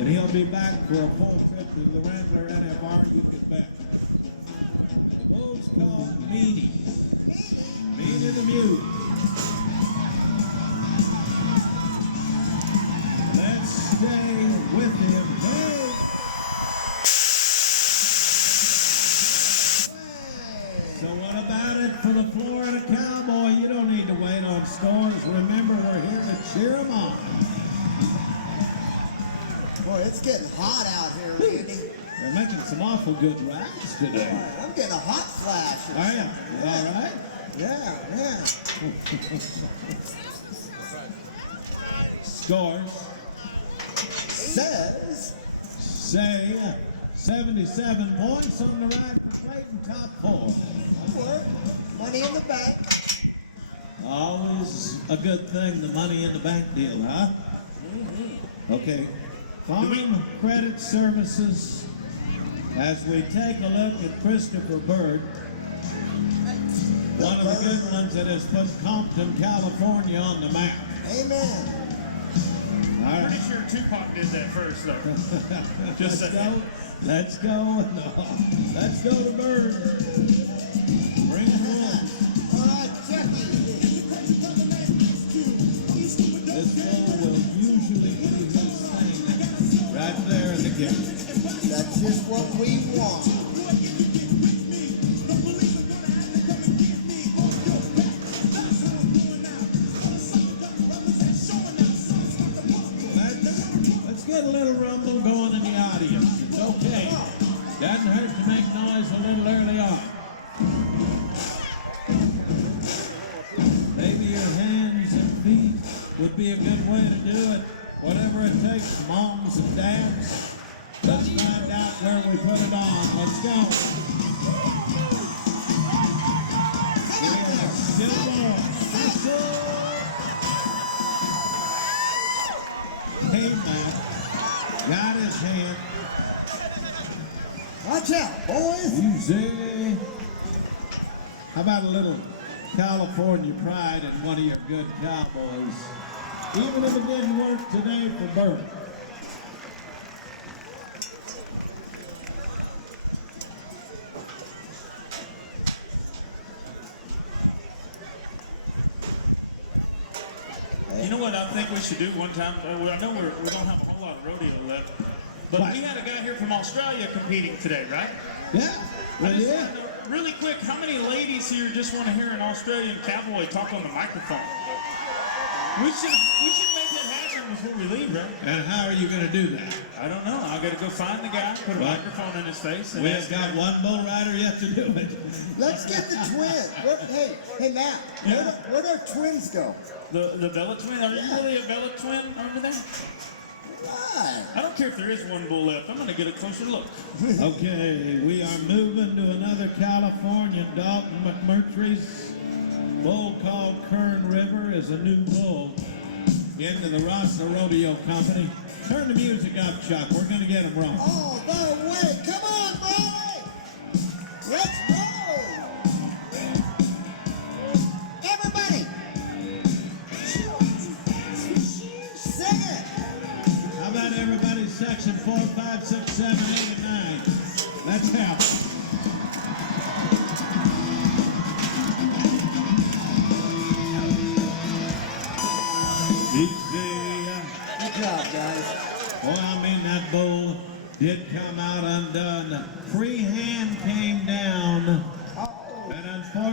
and he'll be back for a full trip to the Rambler NFR, you can bet. The bull's called Meanie. Meanie the Mute. Let's stay with him. Hey! So what about it for the Florida Cowboy? You don't need to wait on stores. Remember, we're here to cheer them on. Boy, it's getting hot out here, Randy. They're making some awful good rides today. I'm getting a hot flash. Are you? All right? Yeah. Scores. Say 77 points on the ride for Clayton, top 4. Money in the bank. Always a good thing, the money in the bank deal, huh? Okay. Farm Credit Services, as we take a look at Christopher Bird, one of the good ones that has put Compton, California on the map. Amen. All Pretty right. sure Tupac did that first, though. Just Let's go. Let's go to Bird. Bring it home. All right, Jackie. This bull will usually do his thing right there in the gate. That's just what we want. Let's get a little rumble going in the audience. It's okay. Doesn't hurt to make noise a little early on. Maybe your hands and feet would be a good way to do it. Whatever it takes, moms and dads. Let's find out where we put it on. Let's go. We are still on. Hey, man. Got his hand. Watch out, boys. Easy. How about a little California pride in one of your good Cowboys? Even if it didn't work today for Burt. You know what I think we should do one time? I know we don't have a whole lot of rodeo left, but Right. we had a guy here from Australia competing today, right? Yeah. I just Yeah. wanna know, really quick, how many ladies here just want to hear an Australian cowboy talk on the microphone? We should make that happen before we leave, right? And how are you going to do that? I don't know. I got to go find the guy, put a Right. microphone in his face, and We ask have got him. one bull rider yet to do it. Let's get the twins. Hey, Matt. Yeah. Where'd our twins go? The Bella twin. Are you really a Bella twin over there? Right. I don't care if there is one bull left. I'm going to get a closer look. Okay, we are moving to another California. Dalton McMurtry's bull called Kern River is a new bull into the Rasa Rodeo Company. Turn the music up, Chuck. We're going to get him wrong. Oh, no way. Come on, Brawley. Let's go. Everybody. Sing it. How about everybody section 4, 5, 6, 7, 8, and 9? Let's help. Easy. Good job, guys. Boy, I mean, that bull did come out undone. Free hand came